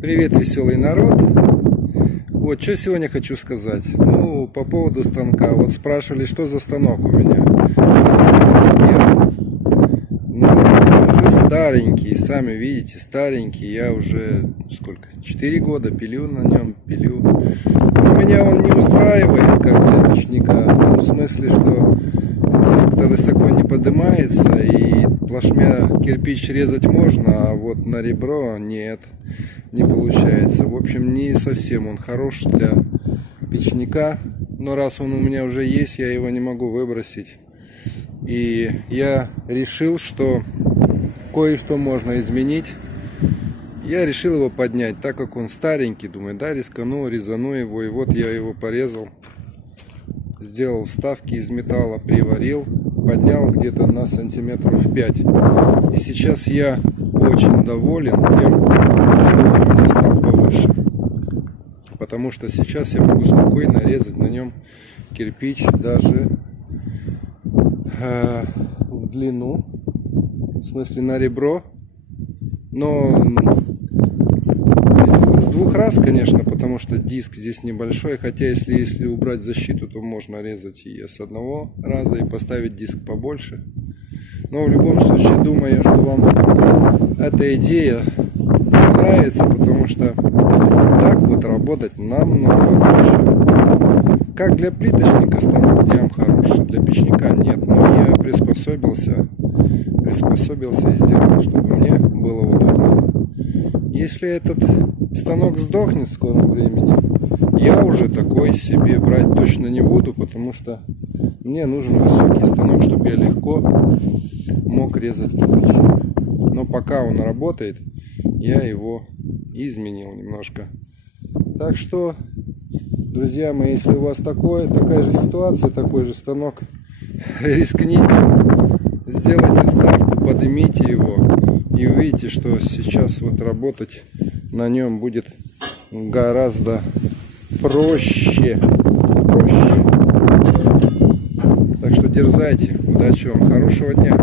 Привет, веселый народ. Вот, что сегодня хочу сказать. Ну, по поводу станка. Вот спрашивали, что за станок у меня. Станок у меня но уже старенький, сами видите, старенький. Я уже, сколько, 4 года пилю на нем, пилю. Но меня он не устраивает, как для печника. В том смысле, что диск-то высоко не поднимается, и плашмя кирпич резать можно, а вот на ребро нет, не получается. В общем, не совсем он хорош для печника, но раз он у меня уже есть, я его не могу выбросить. И я решил, что кое-что можно изменить. Я решил его поднять, так как он старенький, думаю, да, рискану, резану его, и вот я его порезал. Сделал вставки из металла, приварил, поднял где-то на сантиметров 5. И сейчас я очень доволен тем, что он у меня стал повыше. Потому что сейчас я могу спокойно резать на нем кирпич даже в длину, в смысле на ребро. Но с двух раз, конечно, потому что диск здесь небольшой, хотя если убрать защиту, то можно резать и с одного раза и поставить диск побольше. Но в любом случае думаю, что вам эта идея понравится, потому что так вот работать намного лучше. Как для плиточника станок дням хороший, для печника нет, но я приспособился и сделал, чтобы мне было удобно. Если этот станок сдохнет в скором времени, я уже такой себе брать точно не буду, потому что мне нужен высокий станок, чтобы я легко мог резать кирпич. Но пока он работает, я его изменил немножко. Так что, друзья мои, если у вас такая же ситуация, такой же станок, рискните, сделайте вставку, поднимите его. И увидите, что сейчас вот работать на нем будет гораздо проще. Так что дерзайте. Удачи вам. Хорошего дня.